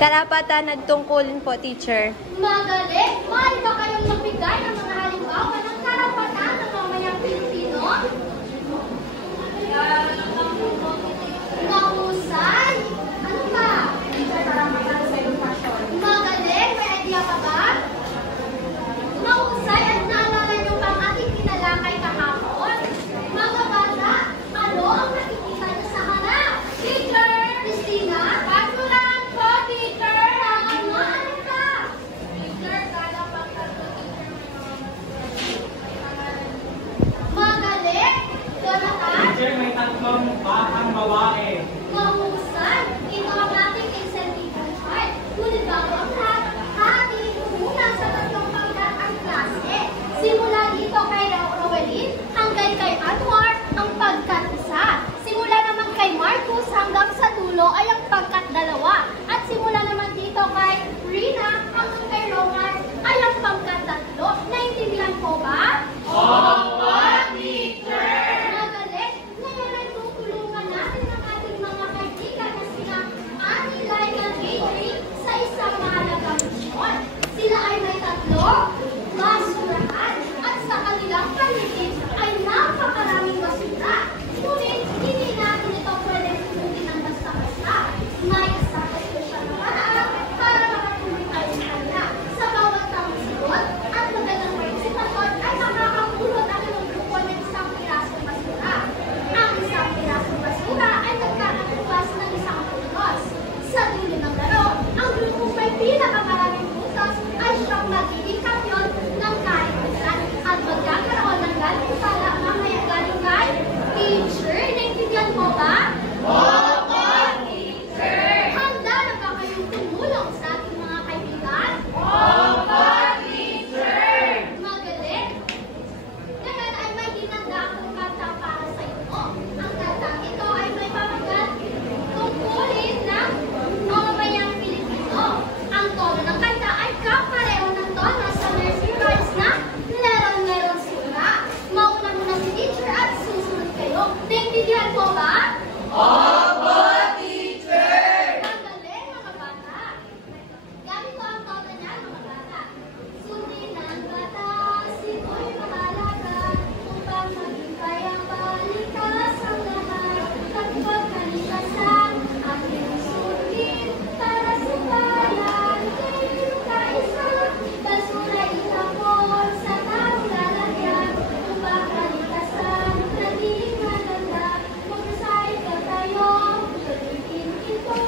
Karapatan at tungkulin po, teacher. Magaling! Maaari ba kayong magbigay ng mga halimbawa ng karapatan ng mamayang Pilipino? Mahusay! Ano pa? Karapatan sa edukasyon. Magaling! May idea pa ba? Mahusay at naalala niyo pang ating kinalakay kahapon? Mga bata, ano ang nakikita niyo sa harap? Teacher! Christina? Patulang po, teacher! Ano ka? Teacher, kala pang tatlo, teacher. Magaling! Jonathan? Teacher, may tatlong batang babae. Mahusay! Ito ang ating incentive chart. Ngunit bago ang lahat, hahatiin ko muna sa tatlong pangkat ang klase. Simula dito kay Rowelyn hanggang kay Anwar ang pagkat isa. Simula naman kay Marcus hanggang sa dulo ay ang pagkat dalawa. At simula naman dito kay Rina hanggang kay Roman ay ang pagkat tatlo. Naintindihan po ba? Opo, teacher! Magaling! Ngayon ay tutulungan natin ang ating mga kaibigan na sina Annie, Laika, Adri sa isang mahalagang misyon. Sila ay may tatlo, basurahan, at sa kanilang paligid ay napakaraming basura. Ngunit hindi natin ito pwede sumugin ng basta-basta. May isang espesyal na paraan para makatulong tayo sa kanya. Sa bawat tamang sigot at magandang partisipasyon ay makakapulot ang iyong grupo ng isang pirasong basura. Ang isang pirasong basura ay nagkakabukas ng isang puntos. Sa dulo ng laro, ang grupong may pinakamaraming puntos ay siyang magiging kampiyon ng kaibigan at magkakaroon ng gantimpala mamaya galing kay teacher. Naintindihan mo ba? Opo, teacher! Handa na ba kayong tumulong sa ating mga kaibigan? Opo, teacher! Magaling! Ngayon ay may hinanda akong kanta para sa inyo. Ang kantang ito ay may pamagat tungkulin ng mamamayang Pilipino. Ang tono ng kanta ay kapareho ng tono sa nursery rhymes na Meron-Meron Sila. Mauna muna si teacher at susunod kayo. Naintindihan mo ba? Opo, teacher! Magaling, mga bata. Gamit ko ang tono niya, mga bata. Sundin ang batas, ito'y mahalaga upang maging payang-balikas ang lahat. Pagkot kalikasan, aking sundin para sa bayan. Kayo kaisa, basura itapon sa taong lalagyan. Upang kalikasan, naging maganda. Mag-recycle tayo, gamitin ito.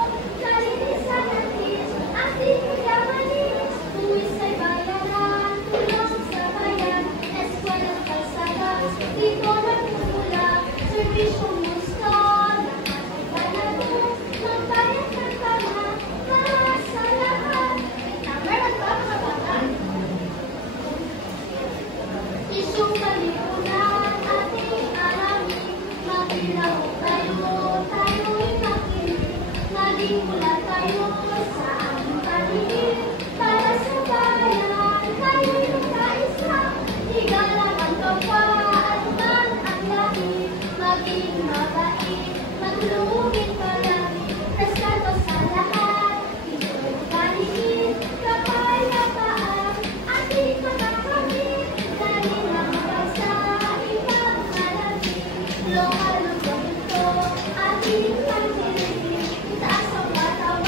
Kalinisan natin, ating pagkamanis. Buwis ay bayaran, tulong sa bayan. Eskwela kalsada, dito nagmumula. Servisyong gusto, nakakipanago. Magbayad ng tama, para sa lahat. Meron ba mga bata? Isyong kalipunan, ating alamin. Magdilaw tayo, tayo'y makinig. Maging mula tayo sa aming paligid. Para sa bayan, tayo'y magkaisa. Igalang ang kapwa at man ang lahi. Maging mabait, maglugin palagi. Respeto sa lahat, ito'y paligid. Kapayapaan, ating makakamit. Dali na mabasa, ibang malapit. Lokal-lokal ito, ating pagdilig. Itaas ang bataw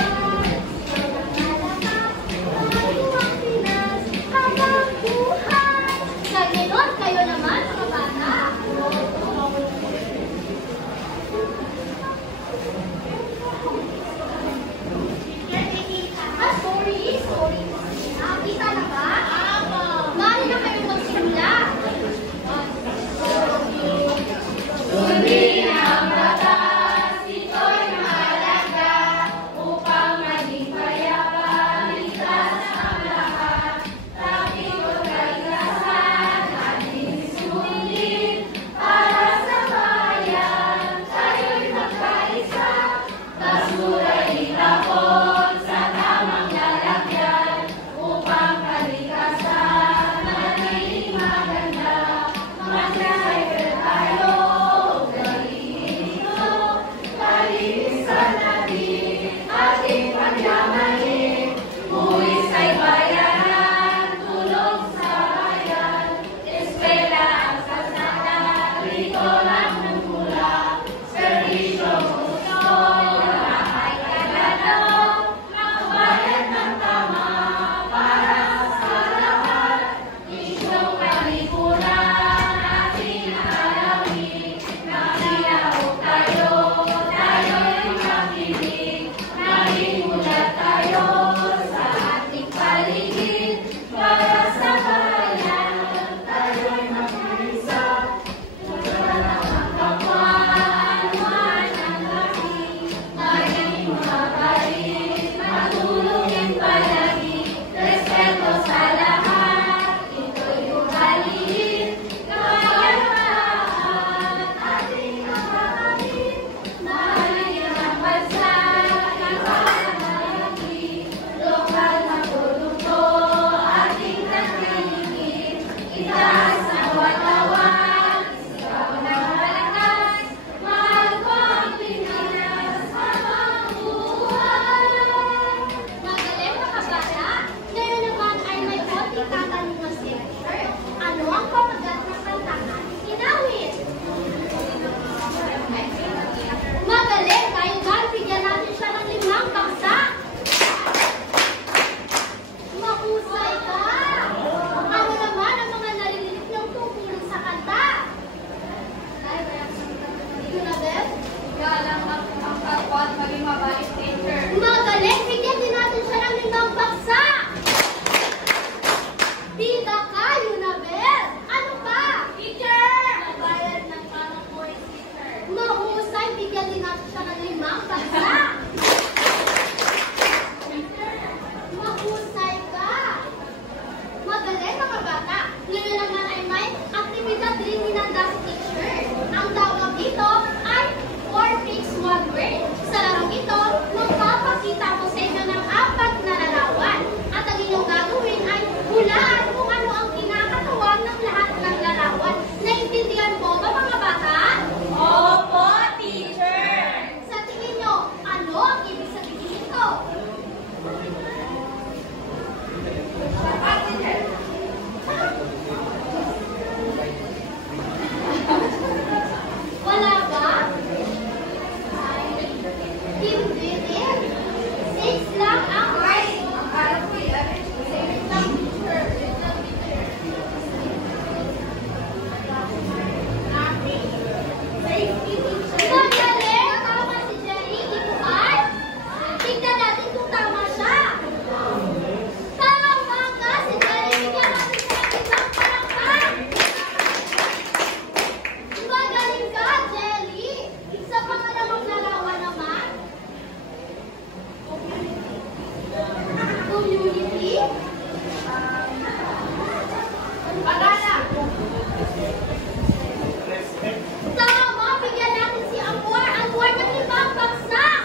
Tama, bigyan natin si Anwar. Anwar ng 5 bagsak.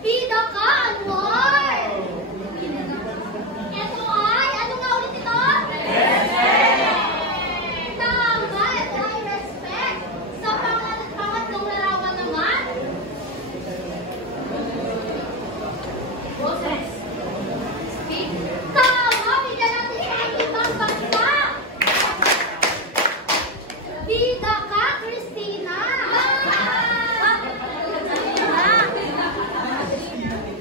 Bida ka, Anwar. Ito ay, ano nga ulit ito? Tama, ito ay respect. Sa pangatlong larawan naman, Moses. Tama, bigyan natin siya ng 5 bagsak. Bida ka, Christina.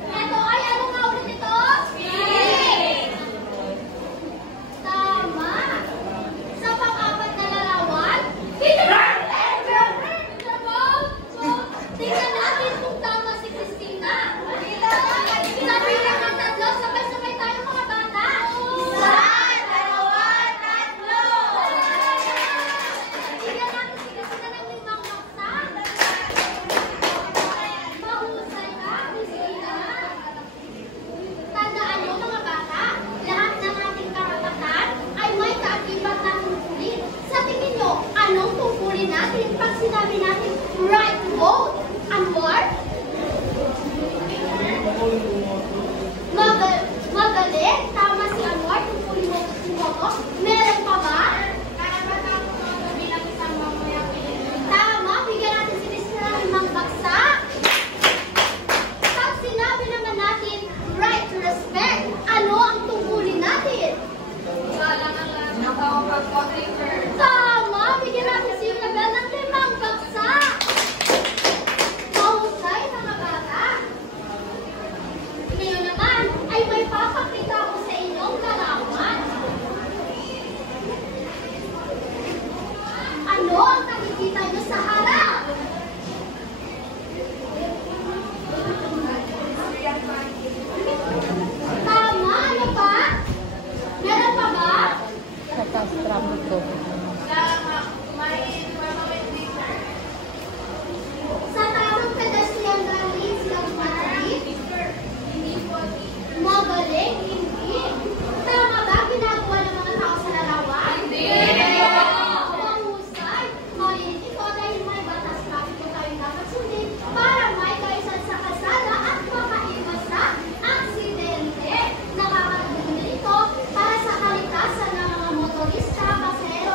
Ito ay, ano nga ulit ito? Tama. Sa pang-apat na larawan, tingnan natin kung tama si Christina. Sabi na ng 3, sabay-sabay tayo mga bata. 1, 2, 3. Tingnan natin si Christina ng 5 bagsak. Mahusay ka, Christina. Tandaan niyo mga bata, lahat ng ating karapatan ay may kaakibat na tungkulin. Sa tingin niyo, anong tungkulin natin pag sinabi natin right to vote? Anwar? Magaling. Tama si Anwar. Tungkulin mo tumoto. Meron pa ba? Karapatan ko bilang isang mamayang. Tama. Bigyan natin si Christina ng 5 bagsak. Pag sinabi naman natin right to respect, ano ang tungkulin natin? Tama! Bigyan natin si Isabel ng 5 bagsak. Mahusay mga bata. Ngayon naman ay may papakita ko sa inyong larawan. Ano ang nakikita niyo sa harap? Tama, ano pa? Meron pa ba? Sa tamang pedestrian rally, sila gumagamit? Magaling, hindi. Tama ba ginagawa ng mga tao sa larawan? Hindi! Mahusay. Marinig ito dahil may batas traffic po tayo dapat sundin para may kaisan sa kalsada at makaiwas sa aksidente. Nakakatulong din ito para sa kaligtasan ng mga motorista, pasahero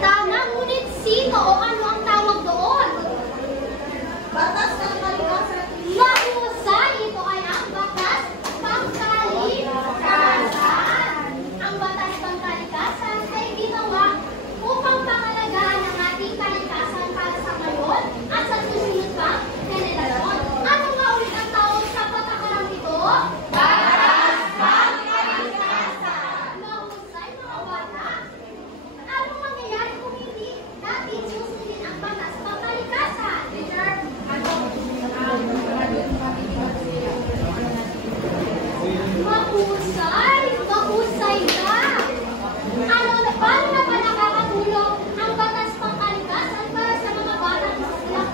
Tama, ngunit sino o ano ang tawag doon? Batas ng kalikasan. Mahusay, ito ay ang batas pangkalikasan. Ang batas pangkalikasan ay ginawa upang pangalagaan ang ating kalikasan para sa ngayon at sa susunod pang henerasyon. Ano nga ulit ang tawag sa patakaran ito? Batas pangkalikasan. Mahusay, mga bata. Ano mangyayari kung hindi natin susundin ang batas pangkalikasan? Mahusay! Mahusay ka! Paano naman nakakatulong ang batas pangkalikasan para sa mga batang silang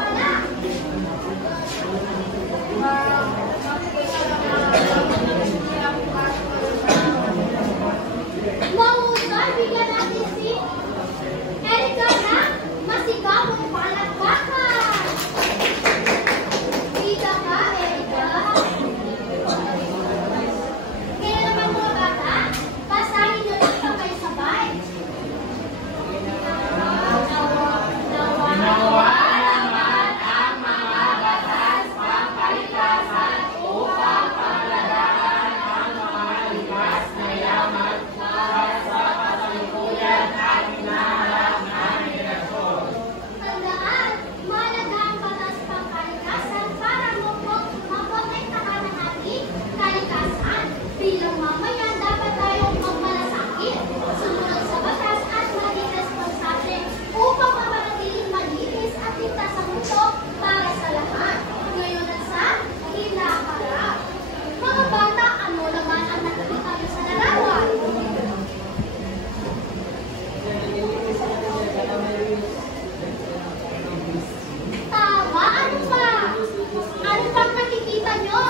mahusay! Bigyan natin si Erika na masigabong palakpakan! Kita ka, Erika? Kaya naman mga bata, basahin nyo lang sabay-sabay. Ginawa naman ang mga batas pangkalikasan upang pangalagaan ang mga likas na yaman para sa kasalukuyan at hinaharap na henerasyon. Tandaan, mahalaga ang batas pangkalikasan para maprotektahan ang ating kalikasan. Bilang mamayan, dapat tayong magmalasakit, sumunod sa batas at maging responsable upang mapanatiling malinis at ligtas ang mundo para sa lahat. Ngayon at sa hinaharap. Mga bata, ano naman ang nakikita niyo sa larawan? Tama, ano pa? Ano pang nakikita nyo?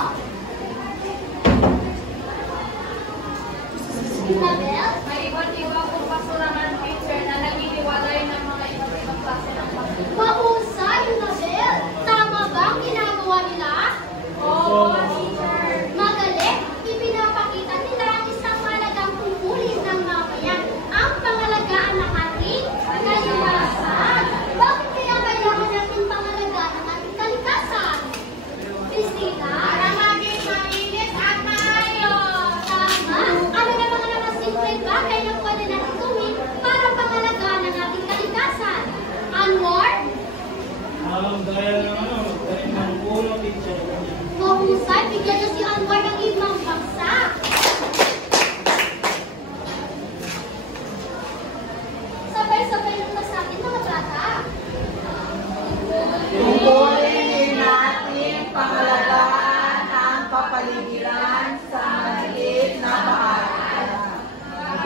Isabel? May iba't ibang pong basurahan, teacher, na naghihiwalay ng mga iba't ibang klase ng basura. Mahusay, Isabel. Tama ba ang ginagawa nila? Oo, teacher. Magaling, ipinapakita nila ang isang mahalagang tungkulin ng mamayan, ang pangalagaan ng ating kalikasan. Bakit kaya kailangan natin pangalagaan ang ating kalikasan? Christina? Para maging malinis at maayos. Tama. Ano na mga simpleng bagay na pwede natin gawin para pangalagaan ang ating kalikasan? Anwar? Gaya ng tanim ng puno, teacher. Mahusay, bigyan na si Anwar ng ibang bagsak. Sabay-sabay lang ba sa atin mga bata? Tungkulin natin pangalagaan ang kapaligiran sa maliit na bahagi.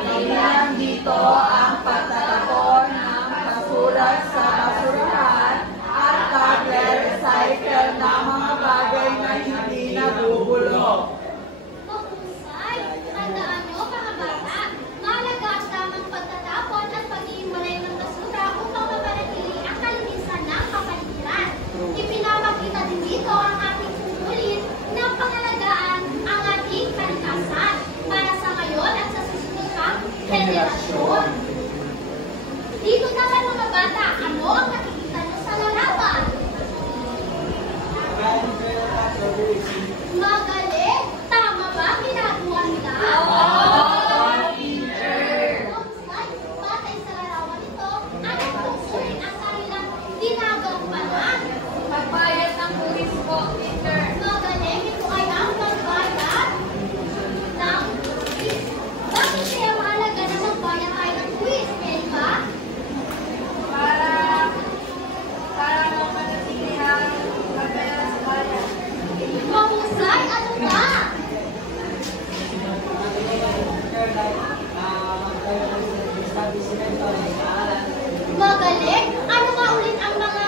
Bilang dito ang pagtatapon ng basura sa basurahan at pag-recycle ng mga bagay na hindi nabubulok. Mahusay, tandaan nyo mga bata, mahalaga ang tamang pagtatapon at pag-iiwalay ng basura upang mapanatili ang kalinisan ng kapaligiran. Ipinapakita din dito ang ating tungkulin na pangalagaan ang ating kalikasan para sa ngayon at sa susunod pang henerasyon. Dito naman mga bata, ano ang nakikita nyo sa larawan? Magaling! Tama ba ang ginagawa nila? Mahusay, batay sa larawan ito, anong tungkulin ang kanilang ginagampanan? Pagbayad ng buwis po, teacher. Magaling, ito ay ang pagbayad ng buwis. Bakit kaya mahalaga na magbayad tayo ng buwis, Melba? Para mapanatilihan ang pera sa bayan. Mahusay, ano ba? Magaling! Ano nga ulit ang mga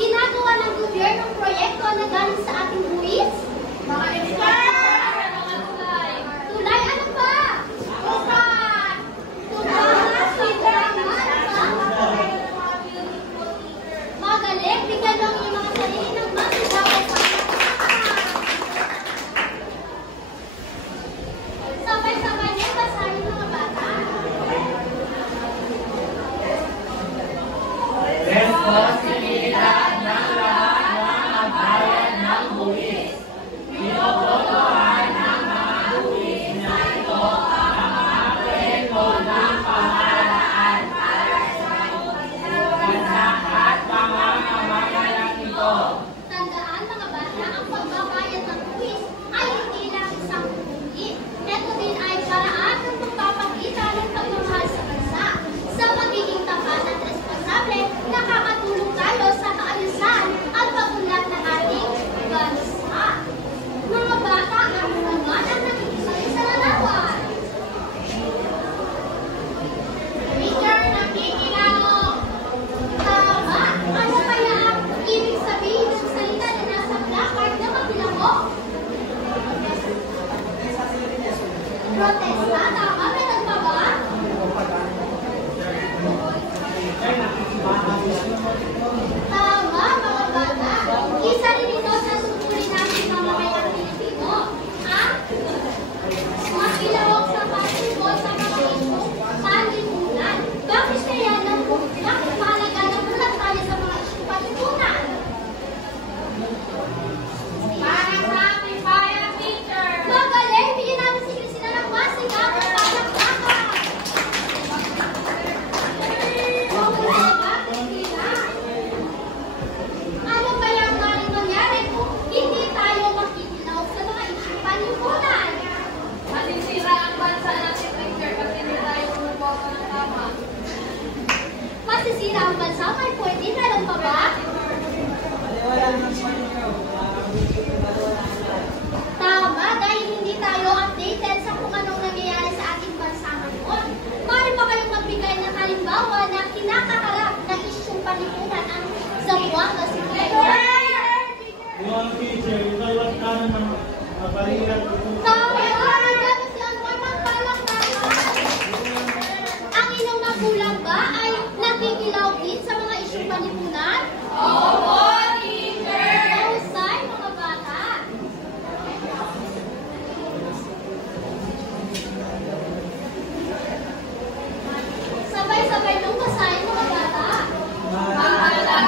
ginagawa ng gobyernong proyekto na galing sa ating buwis? Mga infrastructure, mga tulay. Tulay, ano ba? Tukan! Tukan! Tukan! Ano ba? Magaling! Bigyan lang yung mga sarili ng mga bagay sa posibilidad ng lahat na magbayad ng buwis. Binobotohan ng mga buwis na ito ang mga proyekto ng pamahalaan para sa bansa at pamamamayan ito. Tandaan mga bata, ang pagbabayad ng buwis ay hindi lang isang tungkol. Ito din ay paraan ng pagpapakita ng pagmamahal sa bansa. Sa pagiging tapat at responsable, nakakatulong tayo sa kaayusan at pag-unlad ng ating bansa. Mga bata, ano naman ang nakikisali sa larawan? Teacher, nakikilala. Tama. Ano kaya ang ibig sabihin ng salita na nasa placard na mabilanggo? Protesta, tama. Meron pa ba? Tama, mga bata. Isa rin ito sa susuri natin mamamayang Pilipino. Makilawak sa pagtungkol sa mga isyong panlipunan. Bakit kaya bakit mahalaga na mulat tayo sa mga isyong panlipunan? Para sa ating bayan, teacher. Magaling! Bigyan natin si Christina ng masig at palakpakan. Ano kaya maaaring mangyari kung hindi tayo makikinawag sa mga isyong panlipunan? Masisira ang bansa natin, teacher, kasi hindi tayo bumuboto ng tama. Masisira ang bansa, may pwede, meron pa ba? Tama, dahil hindi tayo updated sa kung anong nangyayari sa ating bansa ngayon. Maaari pa kayong magbigay ng halimbawa na kinakaharap na isyong panlipunan ang Zamboanga City. Yung teacher, yung kailan ka naman barilan. Tama, regalo si Anwar, magpalakpakan. Ang inyong magulang ba ay nakikilaw din sa mga isyong panlipunan? Opo, teacher. Mahusay, mga bata. Sabay-sabay nung basahin, mga bata. Mahalaga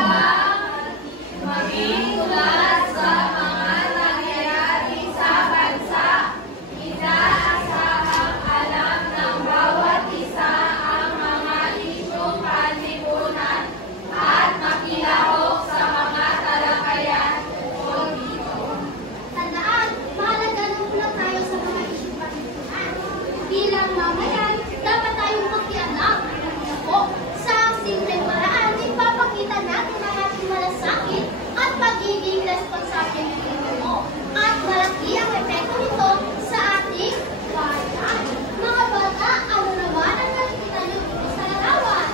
maging ulat sa mga nangyayari sa bansa. Inaasahang alam ng bawat isa ang mga isyong panlipunan at makilahok sa mga talakayan tungkol dito. Tandaan, mahalaga na muna tayo sa mga isyong panlipunan. Bilang mamayan, dapat tayong makialam. Ako, sa simpleng paraan, ipapakita natin ang ating malasakit at pagiging responsableng Pilipino. At malaki ang epekto nito sa ating bayan. Mga bata, ano naman ang nakikita niyo dito sa larawan?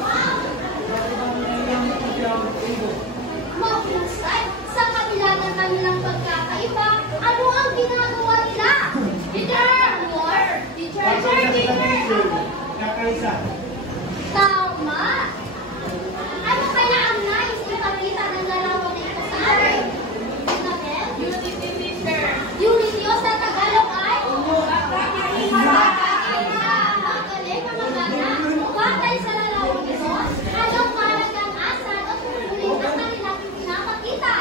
Wow! Mahusay! Sa kabila ng kanilang pagkakaiba, ano ang ginagawa nila? Teacher! War! Teacher! Kakaisa. Tama! Ano kaya ang nais ipakita ng larawan na ito sa atin? Isabel? Unity, teacher. Unity o sa Tagalog ay? Pagkakaisa. Magaling mga bata. Batay sa larawan ito, anong mahalagang asal o tungkulin ang kanilang pinapakita?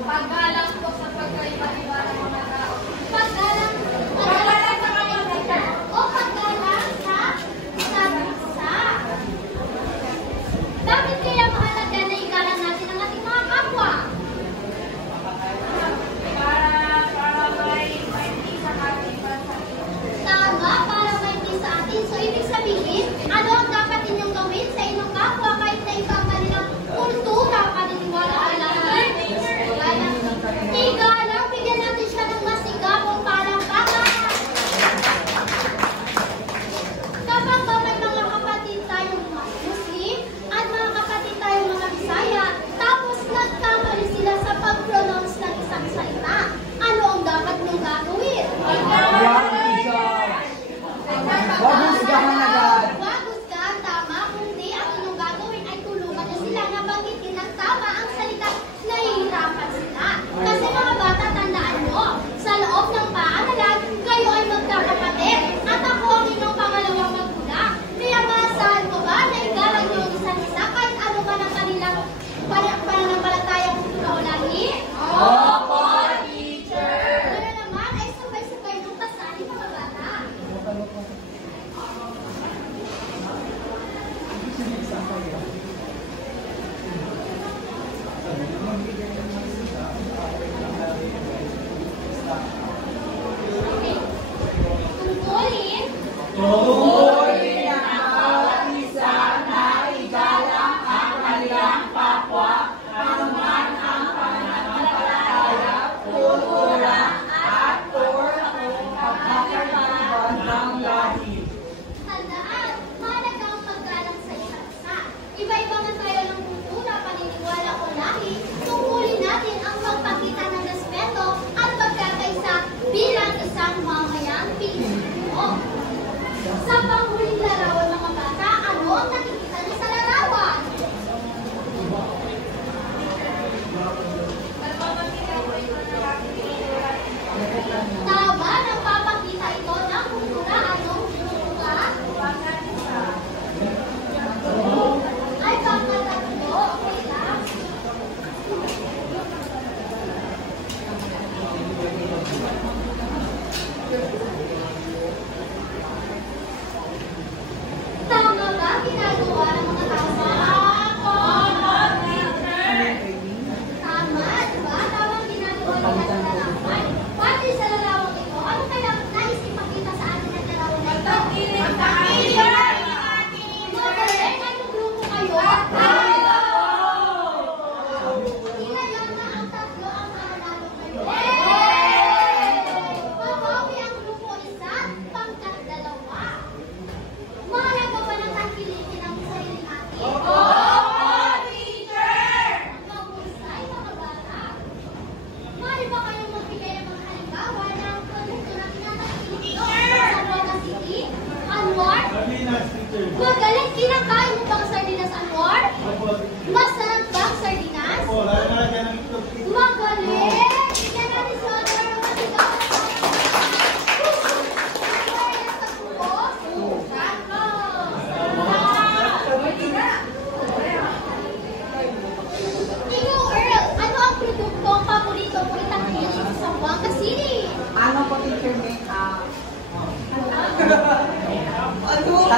Paggalang po sa pagkaiba-iba ng mga tao. Paggalang sa kaibigan o paggalang sa isa't isa.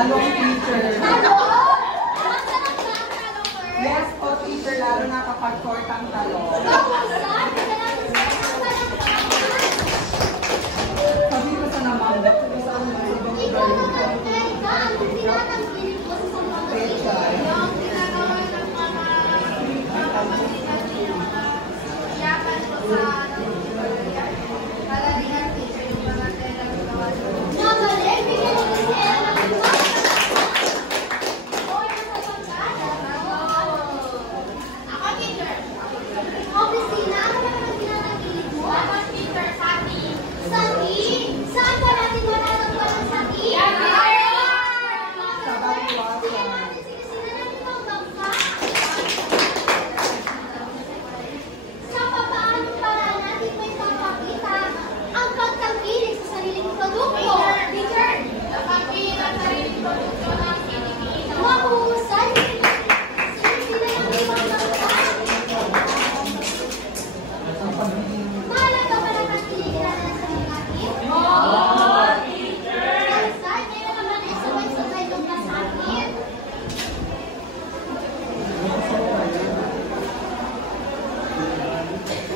Talong, teacher. Talong! Masarap ba ang talong, Fer? Yes po, teacher, lalo na kapag short ang talong. Mahusay! Kaya natin sa isang talong. Sabi ko sa naman, Ikaw naman, Erika, ang tinatanggilik mo sa mga Pecha. Yung ginagawa ng mga kapatigan niya, mga yakan po sa kalaringan teacher, yung mga nagagawa doon. Magaling, bigyan mo si Ella ng iba. O, nasa pagkada. Ako, teacher. Opisina, ano naman ang tinatanggilik mo? Ako, teacher, Sati. Sati! Saan ka natin matatagpuan ang sati? Sa Bangladesh. Sige natin, sige natin ang bangka. Sa papaanong paraan natin may papakita ang pagtanggilik sa sariling produkto. Teacher, napagpili ng sariling produkto ng Pilipino. Mahusay! Sila ang ibang bangka. Mahalaga ba na pagtiligiran ng sarili natin? Mahusay! Kaya naman ay sabay-sabay doon ka sa atin.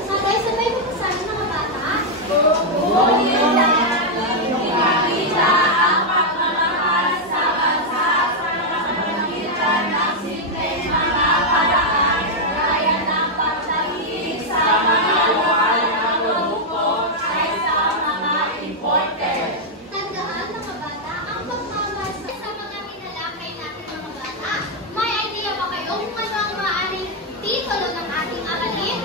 Sabay-sabay mo sa atin mga bata. Ipakita ang pagmamahal sa bansa sa pamamagitan ng simpleng mga paraan gaya ng pagtanggilik sa mga lokal na produkto kaysa mga imported. Tandaan mga bata, ang pagmamahal sa mga tinalakay natin mga bata. May idea ba kayo kung ano ang maaaring titulo ng ating aralin?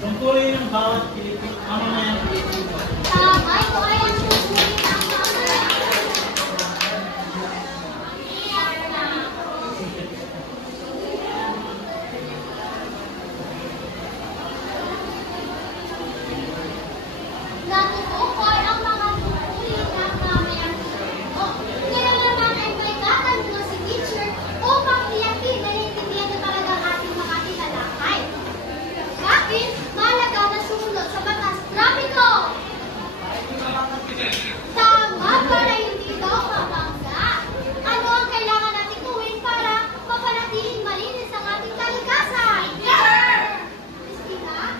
Tungkulin ng bawat Pilipino, mamamayang Pilipino. Tama, ito ay ang tungkulin ng mamamayan. Natutukoy ang mga tungkulin ng mamayang Pilipino. Kaya naman ay may tatanong si teacher upang tiyakin na naiintindihan niya talaga ang ating mga tinalakay. Bakit? Mahalaga na sumunod sa batas trapiko. Tama para hindi daw mabangga. Ano ang kailangan natin gawin para mapanatiling malinis ang ating kalikasan? Christina?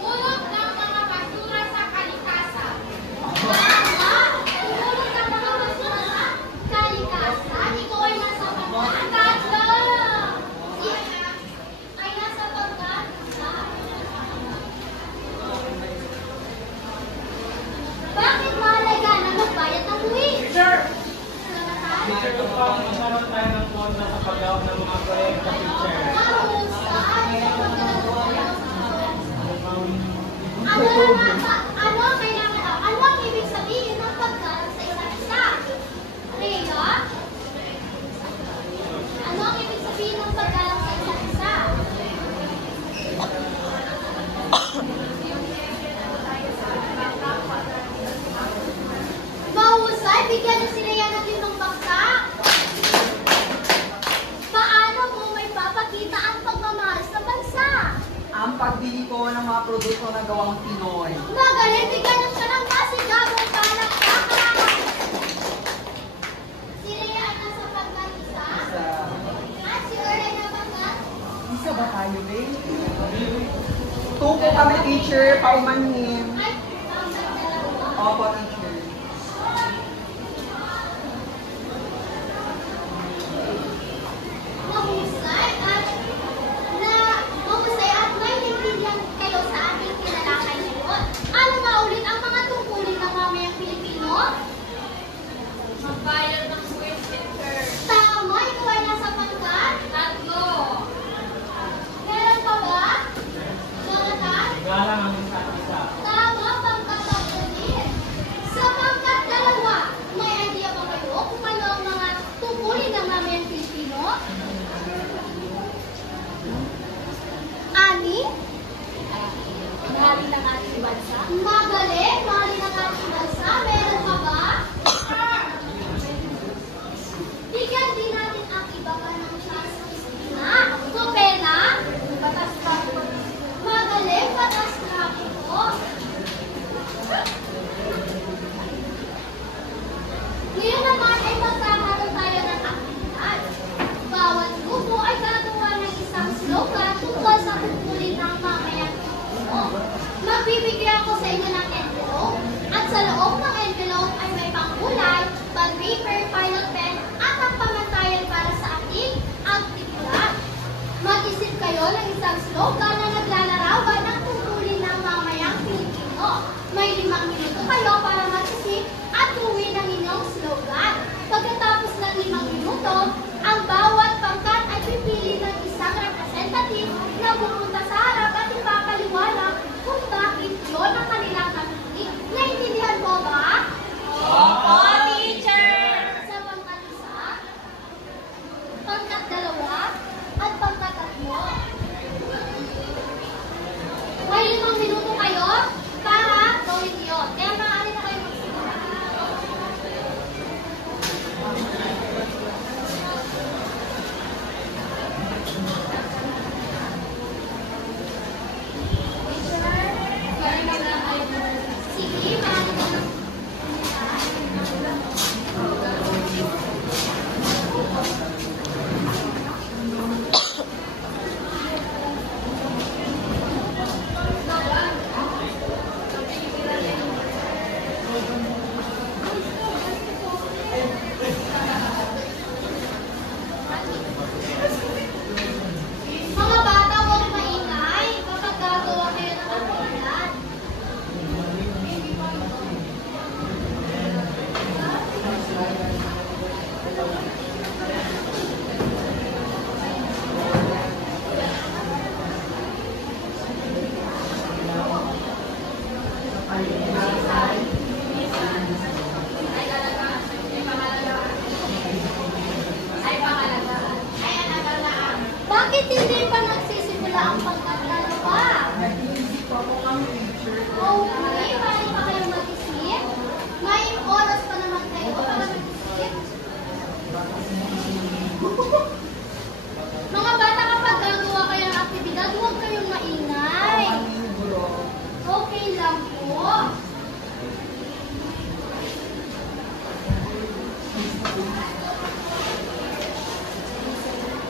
Ulot ng mga basura sa kalikasan. Tama! Tumulong ang mga basura sa kalikasan. Ikaw ay nasa pagkat. Ay nasa pagkat. Bakit mahalaga na magbayad ng buwis? Teacher! Salamat. Teacher, kapag magkaroon tayo ng pondo sa paggawa ng mga proyekto, teacher. Mahusay. Ano ang kailangan? Ano ang ibig sabihin ng paggalang sa isa't isa? Rhea? Ano ang ibig sabihin ng paggalang sa isa't isa? Mahusay, bigyan niyo si Rhea ng 5 baksak. Paano mo may papakita ang pagmamahal sa bansa? Ang pagbili ko ng mga produkto na gawang Pinoy. Magaling, bigyan niyo siya ng masigabong palakpakan. Si Rhea ay nasa pagkat isa. At si Earl ay napagkat. Isa ba tayo, babe? Tuko kami, teacher, paumanhin. Ay, ang dalawa. Opo, teacher. Mahusay at may naiintindihan kayo sa ating tinalakay ngayon. Ano nga ulit ang mga tungkulin ng mamayang Pilipino? Magbayad ng buwis, teacher. Tama, ikaw ay nasa pagkat. 3. Meron pa ba? Jonathan? Igalang ang isa't isa. Tama, pangkatapos. paper, pilot pen, at ang pamantayan para sa ating aktibidad. Mag-isip kayo ng isang slogan na naglalarawan ng tungkulin ng mamayang Pilipino. May 5 minuto kayo para mag-isip at tuwin ang inyong slogan. Pagkatapos ng 5 minuto, ang bawat pangkat ay pipili ng isang representative na pupunta sa harap at ipapaliwanag kung bakit yun ang kanilang napili. Naintindihan mo ba? Opo, teacher! Sa pangkat 1, pangkat 2, at pangkat 3. May 5 minuto kayo para gawin yun. Kaya maaari na kayo magsimula. Sige, maaari na. Mga bata, huwag maingay kapag gagawa kayo ng aktibidad. Bakit hindi pa nagsisimula ang pagkakalapa? Nag-iisip pa po kami, teacher. Okay, pwede pa kayo mag-isip? May oras pa naman kayo para mag-isip? Mga bata, kapag gagawa kayo ng aktibidad, huwag kayong maingay. Okay lang po.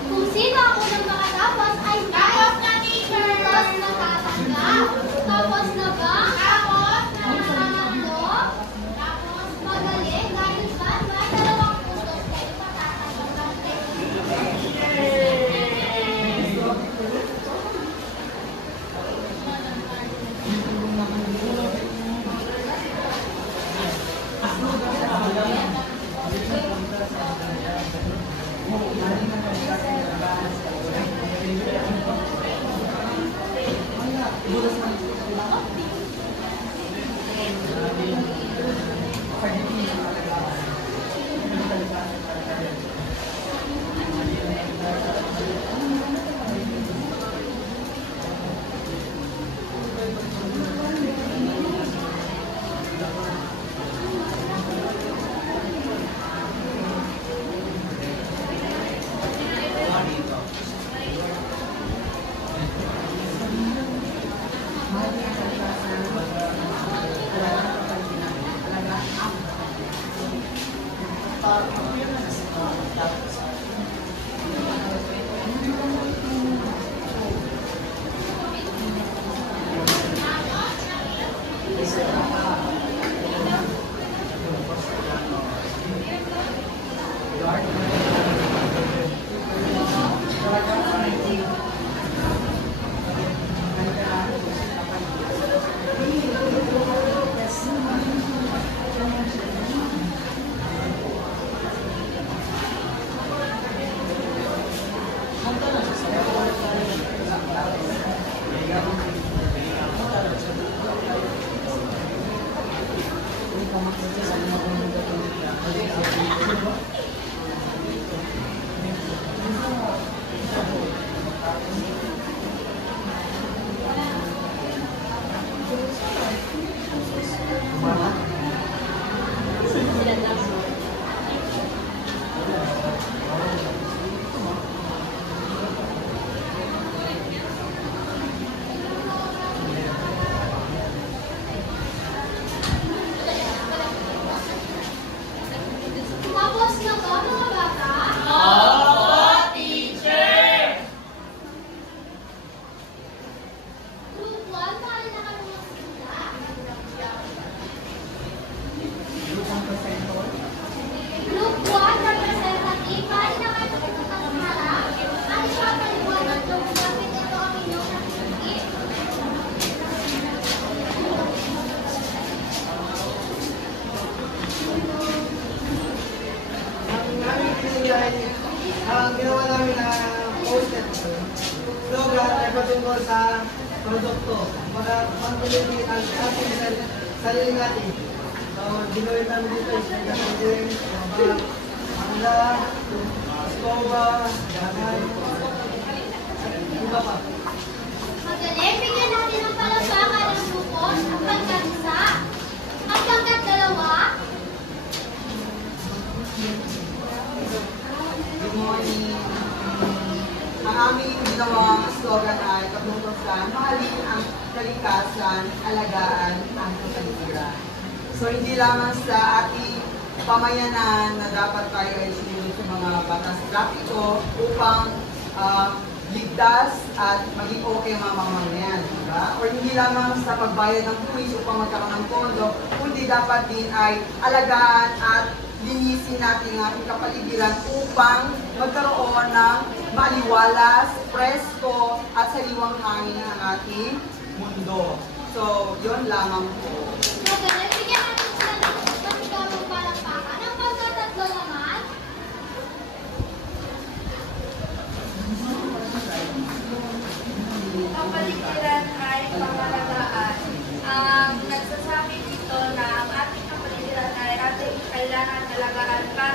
Kung sino ang unang makatapos ay tapos na, teacher! Tapos na tatanggap. Tapos na ba? Tapos na. Pangatlo? Tapos magaling. Dahil ba? May 2 pusos kayo matatanggap. Tapos na ba, mga bata? Opo, teacher! slogan ay patungkol sa produkto. Mga pangpilitin ang ating sarili natin. So, ginawin namin dito is nagkakasin, mga mangga, skoba, gahan, iba pa. Magaling, bigyan natin ng palakpakan ng grupo ang pagkatisa. Ang pagkat-dalawa, Good morning. Ang aming ginawang slogan ay patungkol sa mahalin ang kalikasan, alagaan ang kapaligiran. So hindi lamang sa ating pamayanan na dapat tayo ay sinunod sa mga batas trapiko upang ligtas at maging okay ang mga mamamayan, diba? Or hindi lamang sa pagbayad ng buwis upang magkaroon ng pondo, kundi dapat din ay alagaan at linisin natin ang ating kapaligiran upang magkaroon ng maliwalas, presko at sariwang hangin ang ating mundo. So, yun lamang po. magaling, bigyan natin sila ng tamang palakpakan. Ang pagkatatlo naman, Ang kapaligiran ay pangalagaan. Ang nagsasabi dito na ang ating kapaligiran ay ating kailangan alagaan para